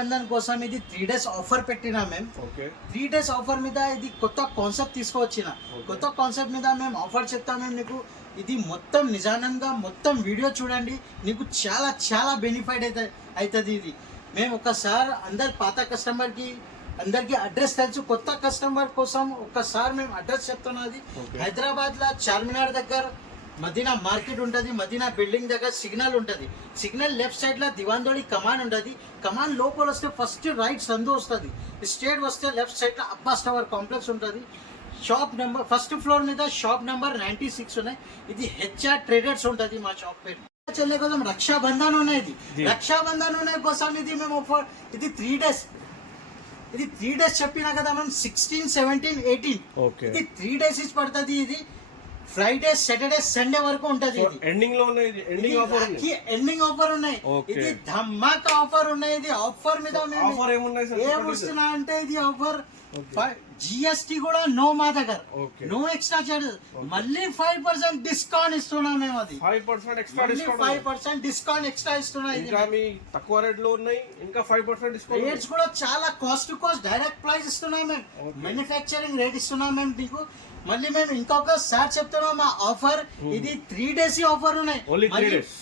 రక్షాబంధన్ కోసం ఇది 3 days offer పెట్టినా మేము. 3 days ఆఫర్ మీద ఇది కొత్త కాన్సెప్ట్ తీసుకువచ్చిన. కొత్త కాన్సెప్ట్ మీద మేము ఆఫర్ చెప్తాం మేము నీకు. ఇది మొత్తం నిజానంగా మొత్తం వీడియో చూడండి, నీకు చాలా చాలా బెనిఫిట్ అవుతుంది. ఇది మేము ఒకసారి అందరు పాత కస్టమర్కి అందరికీ అడ్రస్ తెలుసు, కొత్త కస్టమర్ కోసం ఒక్కసారి మేము అడ్రస్ చెప్తున్నది. హైదరాబాద్లో చార్మినార్ దగ్గర మదీనా మార్కెట్ ఉంటుంది. మదీనా బిల్డింగ్ దగ్గర సిగ్నల్ ఉంటుంది. సిగ్నల్ లెఫ్ట్ సైడ్లో దివాందోళి కమాన్ ఉంటుంది. కమాన్ లోపల వస్తే ఫస్ట్ రైట్ సందు వస్తుంది. స్ట్రేట్ వస్తే లెఫ్ట్ సైడ్లో అబ్బాస్ టవర్ కాంప్లెక్స్ ఉంటుంది. షాప్ నెంబర్ ఫస్ట్ ఫ్లోర్ మీద షాప్ నెంబర్ 96 ఉన్నాయి. ఇది హెచ్ఆర్ ట్రేడర్స్ ఉంటుంది మా షాప్ పేరు. చెల్లె కోసం రక్షాబంధన్ ఉన్నాయి. రక్షాబంధన్ ఉన్నాయి కోసం ఇది మేము ఆఫర్. ఇది 3 days. ఇది 3 days చెప్పినా కదా మేము 16, 17, 18 ఇది 3 days ఇచ్చి పడుతుంది. ఇది ఫ్రైడే, సాటర్డే, సండే వరకు ఉంటది. ఎండింగ్ లో ఉన్నాయి, ఎండింగ్ ఆఫర్ ఉన్నాయి. ఇది ధమాకా ఆఫర్ ఉన్నాయి. ఇది ఆఫర్ మీద ఏం వస్తున్నా అంటే ఇది ఆఫర్ జిఎస్టీ కూడా నో మా దగ్గర, నో ఎక్స్ట్రా చార్జెస్, మళ్ళీ 5% డిస్కౌంట్ ఇస్తున్నాం మేము. అది 5% డిస్కౌంట్ ఎక్స్ట్రా ఇస్తున్నాం. తక్కువ రేట్ లో ఉన్నాయి, ఇంకా 5% డిస్కౌంట్. రేట్స్ కూడా చాలా cost to cost direct price ఇస్తున్నాం మేము. మ్యానుఫ్యాక్చరింగ్ రేట్ ఇస్తున్నాం మేము నీకు. మళ్ళీ మేము ఇంకొకసారి చెప్తున్నాం మా ఆఫర్ ఇది 3 days ఆఫర్ ఉన్నాయి.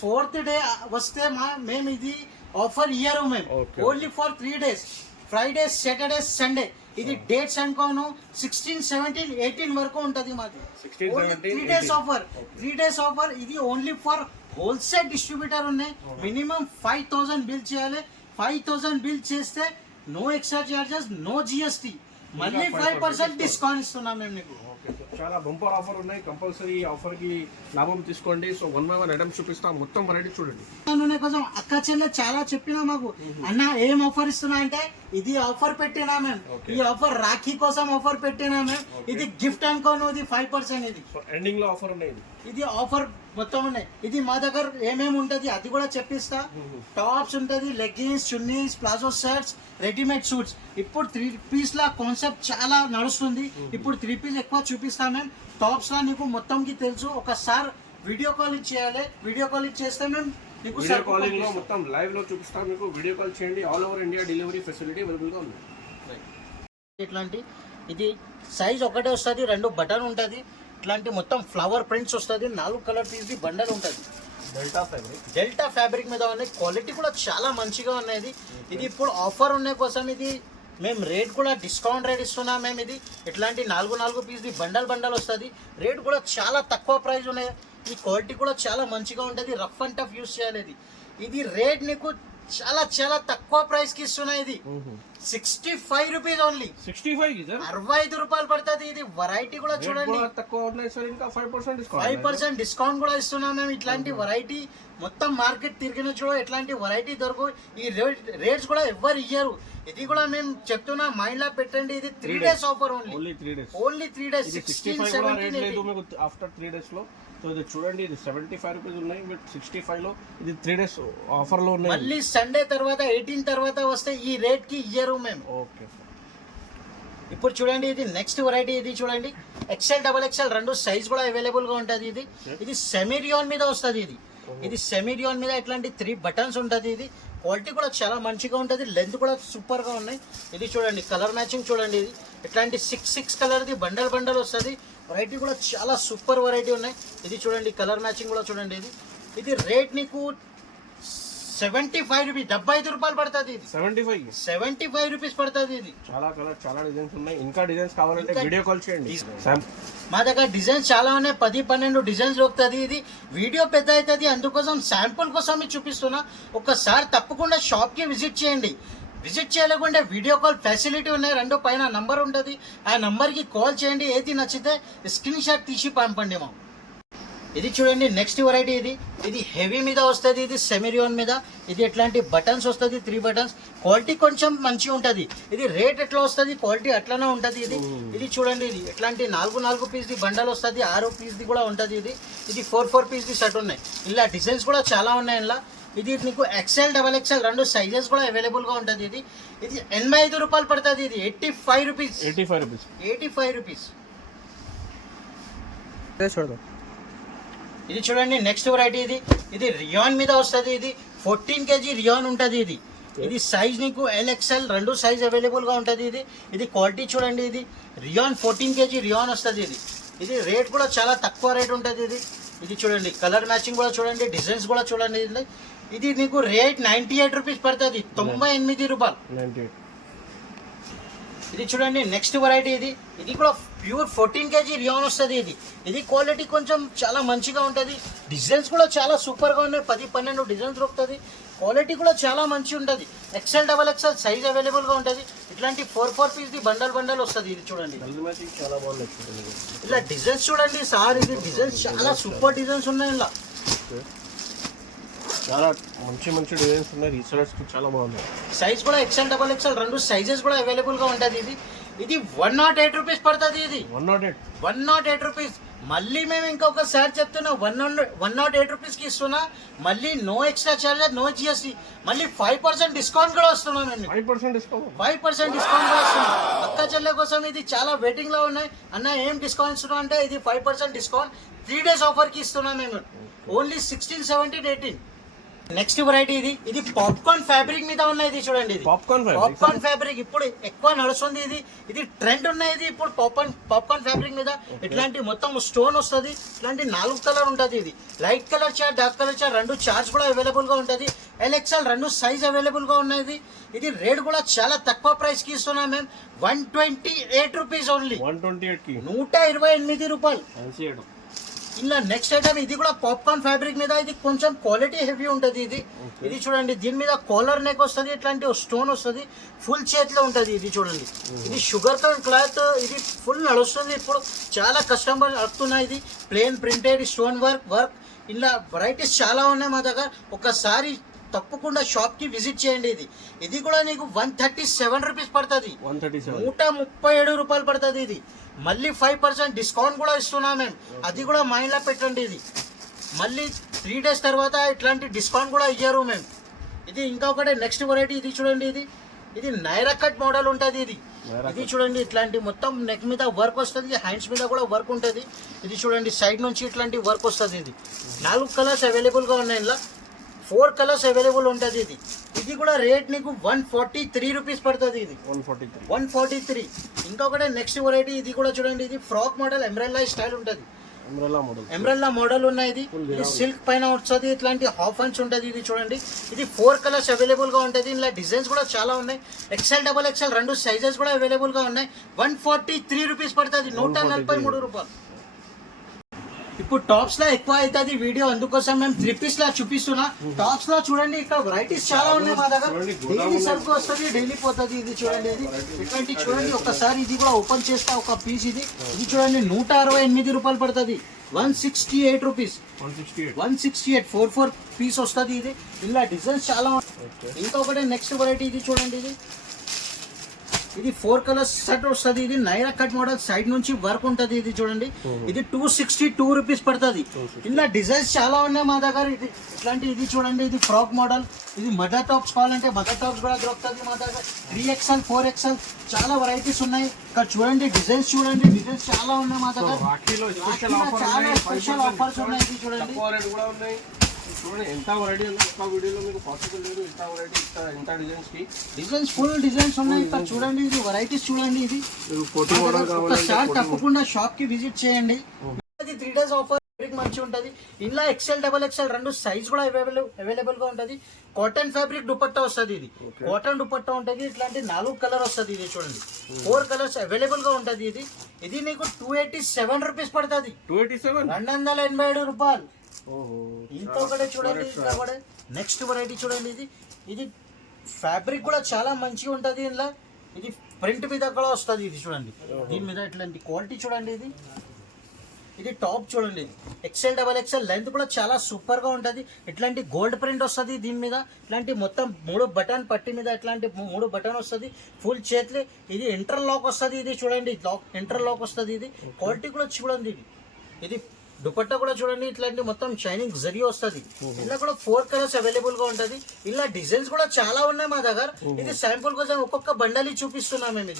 4th day వస్తే మేము ఇది ఆఫర్ ఇయ్యరు మేము. Only for 3 days, Friday, Saturday, Sunday. ఇది డేట్స్ అనుకోను 16, 17, 18 వరకు ఉంటుంది మాది. 3 days ఆఫర్. 3 days offer. ఇది ఓన్లీ ఫర్ హోల్సేల్ డిస్ట్రిబ్యూటర్ ఉన్నాయి. మినిమం 5,000 బిల్ చేయాలి. 5,000 బిల్ చేస్తే no extra charges, no GST, మళ్ళీ 5% డిస్కౌంట్ ఇస్తున్నాం మేము నీకు. చాలా బంపర్ ఆఫర్ ఉన్నాయి. కంపల్సరీ ఆఫర్ కి లాభం తీసుకోండి. సో 1 by 1 ఐటమ్స్ చూపిస్తాం, మొత్తం వెరైటీ చూడండి. కొంచెం అక్క చెల్లె చాలా చెప్పినా మాకు, అన్న ఏం ఆఫర్ ఇస్తున్నా అంటే ఇది ఆఫర్ పెట్టినా మేము. ఈ ఆఫర్ రాఖీ కోసం ఆఫర్ పెట్టినా మేము. ఇది గిఫ్ట్ అనుకోను. ఇది 5% ఇది ఎండింగ్ లో ఆఫర్ ఉన్నాయి. ఇది ఆఫర్ మొత్తం ఉన్నాయి. ఇది మా దగ్గర ఏమేమి ఉంటుంది అది కూడా చెప్పిస్తా. టాప్స్ ఉంటుంది, leggings, chunnis, palazzo shirts, readymade suits. ఇప్పుడు 3 piece లా కాన్సెప్ట్ చాలా నడుస్తుంది. ఇప్పుడు 3 piece ఎక్కువ చూపిస్తాను మేము. టాప్స్ లా నీకు మొత్తంకి తెలుసు. ఒకసారి వీడియో కాల్ ఇచ్చేయాలి. వీడియో కాల్ ఇచ్చేస్తే మేము నీకు కాలింగ్ లో మొత్తం లైవ్ లో చూపిస్తాం మీకు. వీడియో కాల్ చేయండి. All over India delivery facility available గా ఉంది. ఇట్లాంటి ఇది సైజ్ ఒకటే వస్తుంది, 2 బటన్ ఉంటుంది. ఇట్లాంటి మొత్తం ఫ్లవర్ ప్రింట్స్ వస్తుంది. 4 కలర్ పీస్ బండల్ ఉంటుంది. డెల్టా ఫ్యాబ్రిక్ మీద ఉన్నాయి. క్వాలిటీ కూడా చాలా మంచిగా ఉన్నాయి. ఇది ఇప్పుడు ఆఫర్ ఉన్న కోసం ఇది మేము రేట్ కూడా డిస్కౌంట్ రేట్ ఇస్తున్నాం మేము. ఇది ఇట్లాంటి 4 పీస్ బండల్ వస్తుంది. రేట్ కూడా చాలా తక్కువ ప్రైస్ ఉన్నాయి. ఈ క్వాలిటీ కూడా చాలా మంచిగా ఉంటుంది. రఫ్ అండ్ టఫ్ యూస్ చేయాలి. ఇది రేట్ నీకు చాలా చాలా తక్కువ ప్రైస్ కి ఇస్తున్నాయి. ఇది 65 రూపీస్ ఓన్లీ. 65 రూపాయలు పడుతుంది. ఇది వెరైటీ కూడా చూడండి, 5% డిస్కౌంట్ కూడా ఇస్తున్నాం మేము. ఇట్లాంటి వెరైటీ మొత్తం మార్కెట్ తిరిగిన చూడ ఎట్లాంటి వెరైటీ దొరకు. ఈ రేట్స్ కూడా ఎవ్వరు ఇయ్యరు. ఇది కూడా మేము చెప్తున్నా, మైండ్ లో పెట్టండి. ఇది 3 days offer only 3 days. 16, 17 after 3 days లో. సో ఇది చూడండి, ఇది 75 రూపీస్ ఉన్నాయి, బట్ 65 లో ఇది 3 days ఆఫర్ లో ఉన్నాయి. మళ్ళీ సండే తర్వాత 18 తర్వాత వస్తే ఈ రేట్ కి ఇయ్యరు మేము. Okay sir. ఇప్పుడు చూడండి, ఇది నెక్స్ట్ వెరైటీ. ఇది చూడండి, XL, XXL 2 సైజ్ కూడా అవైలబుల్ గా ఉంటుంది. ఇది సెమీ రియాన్ మీద వస్తుంది. ఇది సెమీ రియాన్ మీద ఇట్లాంటి 3 buttons ఉంటుంది. ఇది క్వాలిటీ కూడా చాలా మంచిగా ఉంటుంది. లెంత్ కూడా సూపర్ గా ఉన్నాయి. ఇది చూడండి, కలర్ మ్యాచింగ్ చూడండి. ఇది ఇట్లాంటి 6 కలర్ది బండల్ వస్తుంది. వెరైటీ కూడా చాలా సూపర్ వెరైటీ ఉన్నాయి. ఇది చూడండి, కలర్ మ్యాచింగ్ కూడా చూడండి. ఇది రేట్ నీకు 75 రూపీస్, 75 రూపాయలు పడుతుంది. 75 రూపీస్ పడుతుంది. ఇది చాలా కలర్, చాలా డిజైన్స్ ఉన్నాయి. ఇంకా డిజైన్స్ కావాలంటే వీడియో కాల్ చేయండి. మా దగ్గర డిజైన్స్ చాలా ఉన్నాయి. 10-12 డిజైన్స్ దొరుకుతుంది. ఇది వీడియో పెద్ద అవుతుంది, అందుకోసం శాంపుల్ కోసం చూపిస్తున్నా. ఒకసారి తప్పకుండా షాప్ కి విజిట్ చేయండి. విజిట్ చేయలేకుంటే వీడియో కాల్ ఫెసిలిటీ ఉన్నాయి. 2 పైన నంబర్ ఉంటుంది. ఆ నంబర్కి కాల్ చేయండి. ఏది నచ్చితే స్క్రీన్ షాట్ తీసి పంపండి మా. ఇది చూడండి, నెక్స్ట్ వెరైటీ. ఇది హెవీ మీద వస్తుంది. ఇది సెమిరియాన్ మీద. ఇది ఎట్లాంటి బటన్స్ వస్తుంది, 3 buttons. క్వాలిటీ కొంచెం మంచిగా ఉంటుంది. ఇది రేట్ ఎట్లా వస్తుంది, క్వాలిటీ అట్లానే ఉంటుంది. ఇది చూడండి, ఇది ఎట్లాంటి 4 పీస్ బండల్ వస్తుంది. 6 పీస్ కూడా ఉంటుంది. ఇది 4 పీస్ సెట్ ఉన్నాయి. ఇలా డిజైన్స్ కూడా చాలా ఉన్నాయి. ఇలా ఇది నీకు XL, XXL 2 సైజెస్ కూడా అవైలబుల్ గా ఉంటుంది. ఇది 85 రూపాయలు పడుతుంది. ఇది 85 రూపీస్. ఇది చూడండి, నెక్స్ట్ వెరైటీ. ఇది రియాన్ మీద వస్తుంది. ఇది 14 kg రియాన్ ఉంటుంది. ఇది సైజ్ నీకు LXL రెండు సైజ్ అవైలబుల్ గా ఉంటది. ఇది క్వాలిటీ చూడండి. ఇది రియాన్ 14 kg రియాన్ వస్తుంది. ఇది రేట్ కూడా చాలా తక్కువ రేట్ ఉంటుంది. ఇది చూడండి, కలర్ మ్యాచింగ్ కూడా చూడండి, డిజైన్స్ కూడా చూడండి. ఇది నీకు రేట్ 98 రూపీస్ పడుతుంది, 98 రూపాయలు. ఇది చూడండి నెక్స్ట్ వెరైటీ. ఇది కూడా ప్యూర్ 14 kg రియాన్ వస్తుంది. ఇది క్వాలిటీ కొంచెం చాలా మంచిగా ఉంటుంది. డిజైన్స్ కూడా చాలా సూపర్ గా ఉన్నాయి, 10-12 డిజైన్స్ దొరుకుతుంది. క్వాలిటీ కూడా చాలా మంచి ఉంటుంది. XL XXL సైజ్ అవైలబుల్ గా ఉంటుంది. ఇట్లాంటి 4 పీస్ బండల్ వస్తుంది. ఇది చూడండి, ఇలా డిజైన్స్ చూడండి సార్. ఇది డిజైన్స్ చాలా సూపర్ డిజైన్స్ ఉన్నాయి. ఇలా చాలా మంచి డిజైన్స్ ఉన్నాయి. రీసెలర్స్ చాలా బాగున్నాయి. సైజ్ కూడా XL XXL రెండు సైజెస్ కూడా అవైలబుల్ గా ఉంటుంది. ఇది 108 రూపీస్ పడుతుంది. ఇది 108 రూపీస్. మళ్ళీ మేము ఇంకొకసారి చెప్తున్నా, 108 రూపీస్కి ఇస్తున్నా. మళ్ళీ no extra charges, no GST, మళ్ళీ 5% డిస్కౌంట్ కూడా వస్తున్నాం. 5% డిస్కౌంట్ కూడా వస్తున్నాం. అక్క చెల్లె కోసం ఇది చాలా వెయిటింగ్ లో ఉన్నాయి. అన్న ఏం డిస్కౌంట్ ఇస్తున్నాం అంటే ఇది 5% డిస్కౌంట్ 3 days ఆఫర్కి ఇస్తున్నాం మేము. ఓన్లీ 16, 17, 18. Next variety. ఇది పాప్కార్న్ ఫ్యాబ్రిక్ మీద ఉన్నాయి. ఇది చూడండి, ఇది పాప్కార్న్ ఫ్యాబ్రిక్ ఇప్పుడు ఎక్కువ నడుస్తుంది. ఇది ట్రెండ్ ఉన్నాయి. ఇప్పుడు పాప్కార్న్ ఫ్యాబ్రిక్ మీద ఇట్లాంటి మొత్తం స్టోన్ వస్తుంది. ఇట్లాంటి 4 కలర్ ఉంటుంది. ఇది light colour chart, dark colour chart రెండు చార్ట్స్ కూడా అవైలబుల్ గా ఉంటుంది. LXL రెండు సైజ్ అవైలబుల్ గా ఉన్నాయి. ఇది రేట్ కూడా చాలా తక్కువ ప్రైస్ కి ఇస్తున్నాం మేము. 128 రూపీస్ ఓన్లీ. 128 రూపాయలు. ఇలా నెక్స్ట్ ఐటమ్. ఇది కూడా పాప్కార్న్ ఫ్యాబ్రిక్ మీద. ఇది కొంచెం క్వాలిటీ హెవీ ఉంటుంది. ఇది చూడండి, దీని మీద కాలర్ నెక్ వస్తుంది. ఇట్లాంటి స్టోన్ వస్తుంది. ఫుల్ చేతిలో ఉంటుంది. ఇది చూడండి, ఇది షుగర్ కేన్ క్లాత్. ఇది ఫుల్ నడుస్తుంది. ఇప్పుడు చాలా కస్టమర్ అడుగుతున్నాయి. ఇది ప్లేన్ ప్రింటెడ్ స్టోన్ వర్క్ ఇలా వెరైటీస్ చాలా ఉన్నాయి మా దగ్గర. ఒకసారి తప్పకుండా షాప్ కి విజిట్ చేయండి. ఇది కూడా నీకు 137 రూపీస్ పడుతుంది. 137 రూపాయలు పడుతుంది. ఇది మళ్ళీ 5% డిస్కౌంట్ కూడా ఇస్తున్నాం మేము. అది కూడా మైండ్ లో పెట్టండి. ఇది మళ్ళీ 3 days తర్వాత ఇట్లాంటి డిస్కౌంట్ కూడా ఇయ్యారు మేము. ఇది ఇంకొకటి నెక్స్ట్ వెరైటీ. ఇది చూడండి, ఇది నైరా కట్ మోడల్ ఉంటుంది. ఇది చూడండి, ఇట్లాంటి మొత్తం నెక్ మీద వర్క్ వస్తుంది. హ్యాండ్స్ మీద కూడా వర్క్ ఉంటుంది. ఇది చూడండి, సైడ్ నుంచి ఇట్లాంటి వర్క్ వస్తుంది. ఇది 4 కలర్స్ అవైలబుల్ గా ఉన్నాయి. ఇలా 4 కలర్స్ అవైలబుల్ ఉంటుంది. ఇది కూడా రేట్ నీకు 143 రూపీస్ పడుతుంది. ఇది 143. ఇంకొకటి నెక్స్ట్ వెరైటీ. ఇది కూడా చూడండి, ఇది ఫ్రాక్ మోడల్ ఎంబ్రెల్లా స్టైల్ ఉంటుంది. ఎంబ్రెల్లా మోడల్ ఉన్నాయి. ఇది సిల్క్ పైన వస్తుంది. ఇట్లాంటి హాఫ్ హ్యాండ్స్ ఉంటుంది. ఇది చూడండి, ఇది 4 కలర్స్ అవైలబుల్ గా ఉంటుంది. ఇలా డిజైన్స్ కూడా చాలా ఉన్నాయి. XL XXL రెండు సైజెస్ కూడా అవైలబుల్ గా ఉన్నాయి. 143 రూపీస్ పడుతుంది. 143 రూపాయలు. ఇప్పుడు టాప్స్ లో ఎక్కువ అవుతుంది వీడియో, అందుకోసం మేము 3 పీస్ లా చూపిస్తున్నా. టాప్స్ లో చూడండి, ఇక్కడ వెరైటీస్ చాలా ఉన్నాయి మా దగ్గర. డైలీ సరుకు వస్తుంది, డైలీ పోతుంది. ఇది చూడండి, ఇట్లాంటి చూడండి. ఒకసారి ఇది కూడా ఓపెన్ చేస్తా ఒక పీస్. ఇది చూడండి, 168 రూపాయలు పడుతుంది. 168 రూపీస్. 168 4 పీస్ వస్తుంది. ఇది ఇలా డిజైన్స్ చాలా ఉన్నాయి. ఇంకొకటి నెక్స్ట్ వెరైటీ. ఇది చూడండి, ఇది 4 కలర్స్ సెట్ వస్తుంది. ఇది నైరా కట్ మోడల్, సైడ్ నుంచి వర్క్ ఉంటుంది. ఇది చూడండి, ఇది 262 రూపీస్ పడుతుంది. ఇలా డిజైన్స్ చాలా ఉన్నాయి మా దగ్గర. ఇట్లాంటి ఇది చూడండి, ఇది ఫ్రాక్ మోడల్. ఇది మదర్ టాప్స్ కావాలంటే మదర్ టాప్స్ కూడా దొరుకుతుంది మా దగ్గర. 3XL 4XL చాలా వెరైటీస్ ఉన్నాయి. ఇక్కడ చూడండి, డిజైన్స్ చూడండి, డిజైన్స్ చాలా ఉన్నాయి మా దగ్గర. చాలా స్పెషల్ ఆఫర్స్ ఉన్నాయి. ఇది చూడండి, చూడండి ఎంత వెరైటీ ఉంది. ఒక్క వీడియోలో మీకు పాసిబుల్ లేదు. ఎంత వెరైటీ, ఎంత డిజైన్స్ కి డిజైన్స్ ఫుల్ డిజైన్స్ ఉన్నాయి. ఇక్కడ చూడండి, ఇది వెరైటీస్ చూడండి. ఇది ఒకసారి తప్పకుండా షాప్ కి విజిట్ చేయండి. 3 days ఆఫర్ మంచిగా ఉంటుంది. ఇలా XL XXL రెండు సైజ్ కూడా అవైలబుల్ గా ఉంటుంది. కాటన్ ఫ్యాబ్రిక్ దుపట్టా వస్తుంది. ఇది కాటన్ దుపట్టా ఉంటుంది. ఇట్లాంటి 4 కలర్ వస్తుంది. ఇది చూడండి, 4 కలర్స్ అవైలబుల్ గా ఉంటుంది. ఇది నీకు 287 రూపీస్ పడుతుంది. 287 రూపాయలు. ఇంకొకటి చూడండి, నెక్స్ట్ వెరైటీ చూడండి. ఇది ఫ్యాబ్రిక్ కూడా చాలా మంచిగా ఉంటుంది. ఇలా ఇది ప్రింట్ మీద కూడా వస్తుంది. ఇది చూడండి, దీని మీద ఇట్లాంటి క్వాలిటీ చూడండి. ఇది టాప్ చూడండి, XL XXL లెంత్ కూడా చాలా సూపర్ గా ఉంటుంది. ఇట్లాంటి గోల్డ్ ప్రింట్ వస్తుంది దీని మీద. ఇట్లాంటి మొత్తం 3 బటన్ పట్టి మీద ఇట్లాంటి 3 బటన్ వస్తుంది. ఫుల్ చేతులు. ఇది ఇంటర్ లాక్ వస్తుంది. ఇది చూడండి, ఇంటర్ లాక్ వస్తుంది. ఇది క్వాలిటీ కూడా చూడండి. ఇది దుపట్టా కూడా చూడండి ఇట్లాంటి మొత్తం షైనింగ్ జరీ వస్తది. ఇలా కూడా 4 కలర్స్ అవైలబుల్ గా ఉంటది. ఇలా డిజైన్స్ కూడా చాలా ఉన్నాయి మా దగ్గర. ఇది శాంపుల్ కోసం ఒక్కొక్క బండలి చూపిస్తున్నాం మేము.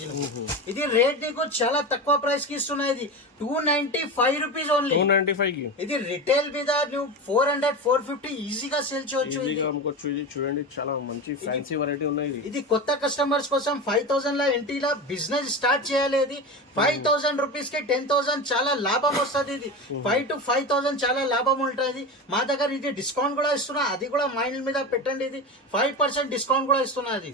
ఇది రేట్ నీకు చాలా తక్కువ ప్రైస్ కి ఇస్తున్నా. ఇది 295 రూపీస్ ఓన్లీ. 295 కి ఇది రిటైల్ మీద నువ్వు 400 450 ఈజీగా సేల్ చేయొచ్చు. ఈజీగా అమ్ముకోవచ్చు. ఇది చూడండి చాలా మంచి ఫ్యాన్సీ వెరైటీ ఉన్నాయి. ఇది కొత్త కస్టమర్స్ కోసం 5000 లా ఇంటిలా బిజినెస్ స్టార్ట్ చేయాలి. ఇది 5000 రూపీస్ కి 10,000 చాలా లాభం వస్తుంది. ఇది 5 to 5,000 చాలా లాభం ఉంటుంది. మా దగ్గర ఇది డిస్కౌంట్ కూడా ఇస్తున్నా. అది కూడా మైండ్ మీద పెట్టండి. ఇది 5% డిస్కౌంట్ కూడా ఇస్తున్నా. అది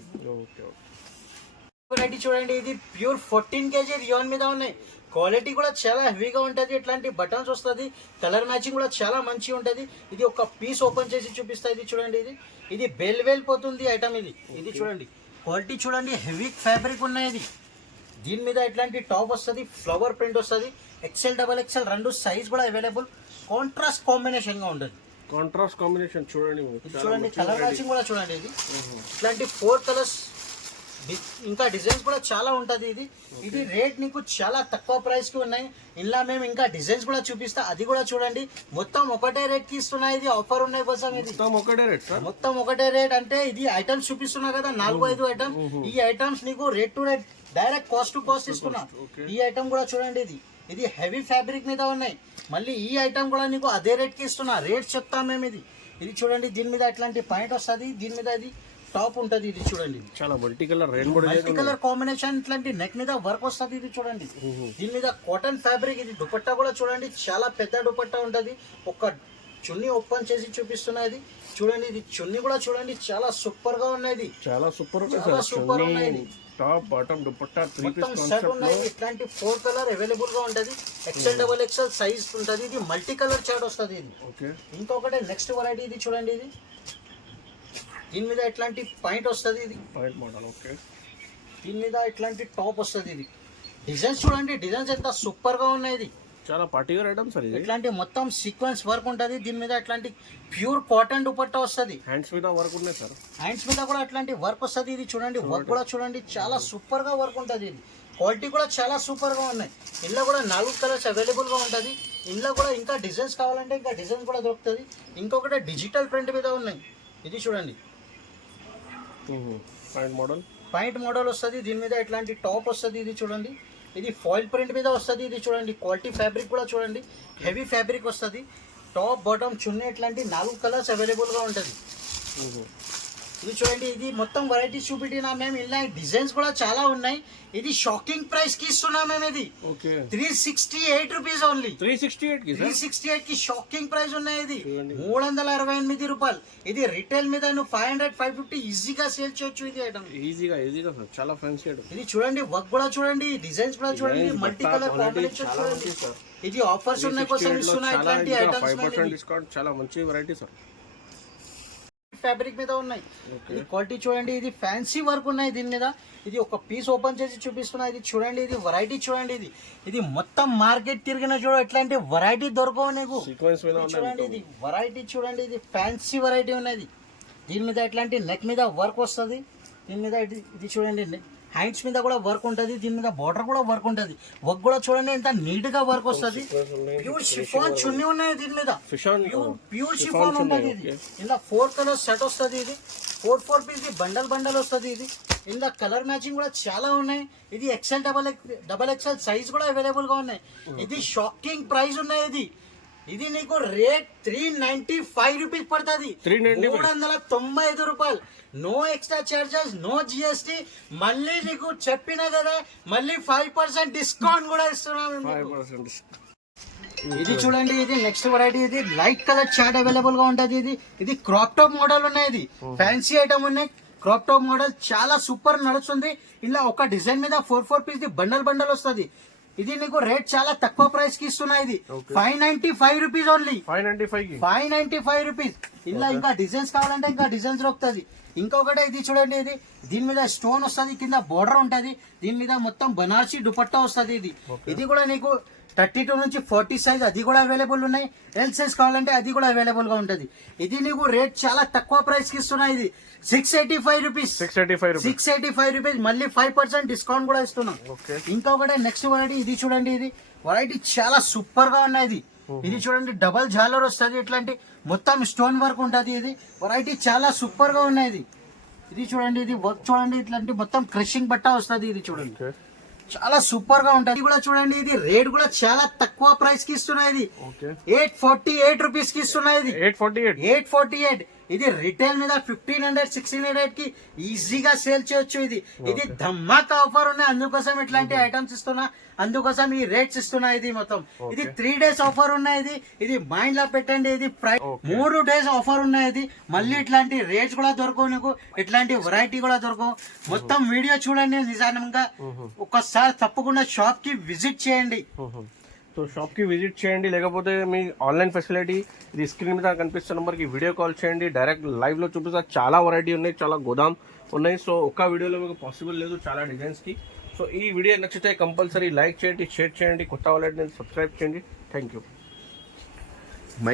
వెరైటీ చూడండి. ఇది ప్యూర్ 14 kg రియాన్ మీద ఉన్నాయి. క్వాలిటీ కూడా చాలా హెవీగా ఉంటుంది. ఇట్లాంటి బటన్స్ వస్తుంది. కలర్ మ్యాచింగ్ కూడా చాలా మంచిగా ఉంటుంది. ఇది ఒక పీస్ ఓపెన్ చేసి చూపిస్తా. ఇది చూడండి. ఇది వెళ్ళిపోతుంది ఐటమ్. ఇది చూడండి. క్వాలిటీ చూడండి. హెవీ ఫ్యాబ్రిక్ ఉన్నాయి. ఇది దీని మీద ఇట్లాంటి టాప్ వస్తుంది. ఫ్లవర్ ప్రింట్ వస్తుంది. XL XXL రెండు సైజ్ కూడా అవైలబుల్. కాంట్రాస్ట్ కాంబినేషన్ గా ఉంటుంది. కాంట్రాస్ట్ కాంబినేషన్ చూడండి. చూడండి కలర్ మ్యాచింగ్ కూడా చూడండి. ఇది ఇట్లాంటి 4 కలర్స్ ఇంకా డిజైన్స్ కూడా చాలా ఉంటది. ఇది రేట్ నీకు చాలా తక్కువ ప్రైస్ కి ఉన్నాయి. ఇలా మేము ఇంకా డిజైన్స్ కూడా చూపిస్తా. అది కూడా చూడండి. మొత్తం ఒకటే రేట్ కి ఇస్తున్నాయి. ఇది ఆఫర్ ఉన్నాయి కోసం. ఇది మొత్తం ఒకటే రేట్ అంటే ఇది ఐటమ్స్ చూపిస్తున్నా కదా 4-5 ఐటమ్. ఈ ఐటమ్స్ నీకు rate to rate direct cost to cost ఇస్తున్నా. ఈ ఐటమ్ కూడా చూడండి. ఇది హెవీ ఫ్యాబ్రిక్ మీద ఉన్నాయి. మళ్ళీ ఈ ఐటమ్ కూడా నీకు అదే రేట్ కి ఇస్తున్నా. రేట్ చెప్తాం మేము. ఇది చూడండి. దీని మీద ఇట్లాంటి పాయింట్ వస్తుంది. దీని మీద ఇది టాప్ ఉంటది. ఇది చూడండి. చాలా multi colour rainbow multi colour combination ఇట్లాంటి నెక్ మీద వర్క్ వస్తుంది. ఇది చూడండి. దీని మీద కాటన్ ఫ్యాబ్రిక్. ఇది దుపట్టా కూడా చూడండి. చాలా పెద్ద దుపట్టా ఉంటది. ఒక చున్నీ ఓపెన్ చేసి చూపిస్తున్నా. ఇది చూడండి. ఇది చున్నీ కూడా చూడండి. చాలా సూపర్ గా ఉన్నది. చాలా సూపర్ ఉన్నాయి. Top bottom dupatta 3 piece concept ఉన్నాయి. ఇట్లాంటి 4 కలర్ అవైలబుల్ గా ఉంటది. XL XXL సైజ్ ఉంటది. ఇది మల్టీ కలర్ చార్ట్ వస్తుంది. ఇది ఇంకొకటి నెక్స్ట్ వెరైటీ. ఇది చూడండి. దీని మీద ఇట్లాంటి పాయింట్ వస్తుంది. ఇది పాయింట్ మోడల్. దీని మీద ఇట్లాంటి టాప్ వస్తుంది. ఇది డిజైన్స్ చూడండి. డిజైన్స్ ఎంత సూపర్ గా ఉన్నాయి. ఇది చాలా పార్టీ వేర్ ఐటమ్ సార్. ఇట్లాంటి మొత్తం సీక్వెన్స్ వర్క్ ఉంటది. దీని మీద ఇట్లాంటి ప్యూర్ కాటన్ దుపట్టా వస్తుంది. హ్యాండ్స్ మీద వర్క్ ఉన్నాయి సార్. హ్యాండ్స్ మీద కూడా ఇట్లాంటి వర్క్ వస్తుంది. ఇది చూడండి. వర్క్ కూడా చూడండి. చాలా సూపర్ గా వర్క్ ఉంటది. ఇది క్వాలిటీ కూడా చాలా సూపర్ గా ఉన్నాయి. ఇందులో కూడా 4 కలర్స్ అవైలబుల్ గా ఉంటది. ఇందులో కూడా ఇంకా డిజైన్స్ కావాలంటే ఇంకా డిజైన్స్ కూడా దొరుకుతుంది. ఇంకొకటి డిజిటల్ ప్రింట్ మీద ఉన్నాయి. ఇది చూడండి. పాయింట్ మోడల్ వస్తుంది. దీని మీద ఇట్లాంటి టాప్ వస్తుంది. ఇది చూడండి. ఇది ఫాయిల్ ప్రింట్ మీద వస్తుంది. ఇది చూడండి. క్వాలిటీ ఫ్యాబ్రిక్ కూడా చూడండి. హెవీ ఫ్యాబ్రిక్ వస్తుంది. టాప్ బాటమ్ చున్నీ ఇట్లాంటి 4 కలర్స్ అవైలబుల్ గా ఉంటుంది. ఇది చూడండి. ఇది మొత్తం వెరైటీస్ చూపెట్టినా మేము. ఇలా డిజైన్స్ కూడా చాలా ఉన్నాయి. ఇది షాకింగ్ ప్రైస్ కి ఇస్తున్నాం మేము. ఇది 368 రూపీస్ ఓన్లీ. 368 కి షాకింగ్ ప్రైస్ ఉన్నాయి. ఇది 368 రూపాయలు. ఇది రిటైల్ మీద నువ్వు 500 550 ఈజీగా సేల్ చేయొచ్చు. ఇది ఐటమ్ ఈజీగా చాలా ఫ్యాన్సీ ఐటమ్. ఇది చూడండి. వర్క్ కూడా చూడండి. డిజైన్స్ కూడా చూడండి. మల్టీ కలర్ కాంబినేషన్ చూడండి. ఇది ఆఫర్స్ ఉన్నాయి కోసం ఇస్తున్నా. ఇట్లాంటి ఐటమ్స్ 5% డిస్కౌంట్. చాలా మంచి వెరైటీ సార్. ఫ్యాబ్రిక్ మీద ఉన్నాయి. ఇది క్వాలిటీ చూడండి. ఇది ఫ్యాన్సీ వర్క్ ఉన్నాయి దీని మీద. ఇది ఒక పీస్ ఓపెన్ చేసి చూపిస్తున్నా. ఇది చూడండి. ఇది వెరైటీ చూడండి. ఇది మొత్తం మార్కెట్ తిరిగిన చూడ ఇట్లాంటి వెరైటీ దొరకవు నీకు. చూడండి. ఇది వెరైటీ చూడండి. ఇది ఫ్యాన్సీ వెరైటీ ఉన్నది. దీని మీద ఇట్లాంటి నెక్ మీద వర్క్ వస్తుంది. దీని మీద ఇది చూడండి. హ్యాండ్స్ మీద కూడా వర్క్ ఉంటుంది. దీని మీద బార్డర్ కూడా వర్క్ ఉంటుంది. వర్క్ కూడా చూడండి ఎంత నీట్ గా వర్క్ వస్తుంది. ప్యూర్ షిఫాన్ చున్నీ ఉన్నాయి. దీని మీద ప్యూర్ షిఫాన్ ఉంటుంది. ఇది ఇలా 4 కలర్ సెట్ వస్తుంది. ఇది 4 పీస్ బండల్ వస్తుంది. ఇది ఇలా కలర్ మ్యాచింగ్ కూడా చాలా ఉన్నాయి. ఇది XL XXL సైజ్ కూడా అవైలబుల్ గా ఉన్నాయి. ఇది షాకింగ్ ప్రైస్ ఉన్నాయి. ఇది నీకు రేట్ 395 రూపీస్ పడుతుంది. 395 రూపాయలు. No extra charges, no GST. మళ్ళీ నీకు చెప్పినా కదా మళ్ళీ 5% డిస్కౌంట్ కూడా ఇస్తున్నాం. ఇది చూడండి. ఇది నెక్స్ట్ వెరైటీ. ఇది లైట్ కలర్ చార్ట్ అవైలబుల్ గా ఉంటది. ఇది క్రాప్ టాప్ మోడల్ ఉన్నాయి. ఇది ఫ్యాన్సీ ఐటమ్ ఉన్నాయి. క్రాప్ టాప్ మోడల్ చాలా సూపర్ నడుస్తుంది. ఇలా ఒక డిజైన్ మీద 4 పీస్ బండల్ వస్తుంది. ఇది నీకు రేట్ చాలా తక్కువ ప్రైస్ కి ఇస్తున్నా. ఇది 595 రూపీస్ ఓన్లీ. 595 రూపీస్. ఇలా ఇంకా డిజైన్స్ కావాలంటే ఇంకా డిజైన్స్ దొరుకుతుంది. ఇంకొకటి ఇది చూడండి. దీని మీద స్టోన్ వస్తుంది. కింద బోర్డర్ ఉంటది. దీని మీద మొత్తం బనారసి దుపట్టా వస్తుంది. ఇది కూడా నీకు 32 నుంచి 40 సైజ్ అది కూడా అవైలబుల్ ఉన్నాయి. L సైజ్ కావాలంటే అది కూడా అవైలబుల్ గా ఉంటది. ఇది నీకు రేట్ చాలా తక్కువ ప్రైస్ కి ఇస్తున్నా. ఇది 685 రూపీస్. 685 రూపీస్. మళ్ళీ 5% డిస్కౌంట్ కూడా ఇస్తున్నాం. ఇంకొకటి నెక్స్ట్ వెరైటీ. ఇది చూడండి. ఇది వెరైటీ చాలా సూపర్ గా ఉన్నాయి. ఇది చూడండి డబల్ జాలర్ వస్తుంది, ఇట్లాంటి మొత్తం స్టోన్ వర్క్ ఉంటుంది. ఇది వెరైటీ చాలా సూపర్ గా ఉన్నాయి. ఇది చూడండి, ఇది వర్క్ చూడండి, ఇట్లాంటి మొత్తం క్రషింగ్ బట్ట వస్తుంది. ఇది చూడండి చాలా సూపర్ గా ఉంటుంది. ఇది కూడా చూడండి, ఇది రేట్ కూడా చాలా తక్కువ ప్రైస్ కి ఇస్తున్నాయి. ఇది 848 రూపీస్ కి ఇస్తున్నాయి. ఇది 848. ఇది రిటైల్ మీద 1500 1600 కి ఈజీగా సేల్ చేయొచ్చు. ఇది ధమాకా ఆఫర్ ఉన్నాయి, అందుకోసం ఇట్లాంటి ఐటమ్స్ ఇస్తున్నా, అందుకోసం ఈ రేట్స్ ఇస్తున్నా. ఇది మొత్తం ఇది 3 days ఆఫర్ ఉన్నాయి. ఇది మైండ్ లో పెట్టండి. ఇది 3 days ఆఫర్ ఉన్నాయి. ఇది మళ్ళీ ఇట్లాంటి రేట్స్ కూడా దొరకవు నీకు, ఇట్లాంటి వెరైటీ కూడా దొరకవు. మొత్తం వీడియో చూడండి, నిజానంగా ఒక్కసారి తప్పకుండా షాప్ కి విజిట్ చేయండి. సో షాప్కి విజిట్ చేయండి, లేకపోతే మీ ఆన్లైన్ ఫెసిలిటీ ఇది స్క్రీన్ మీద కనిపిస్తున్న నెంబర్కి వీడియో కాల్ చేయండి. డైరెక్ట్ లైవ్లో చూపిస్తా. చాలా వెరైటీ ఉన్నాయి, చాలా గోదాం ఉన్నాయి. సో ఒక్క వీడియోలో మీకు పాసిబుల్ లేదు, చాలా డిజైన్స్కి. సో ఈ వీడియో నచ్చితే కంపల్సరీ లైక్ చేయండి, షేర్ చేయండి, కొత్త వాళ్ళని సబ్స్క్రైబ్ చేయండి. Thank you.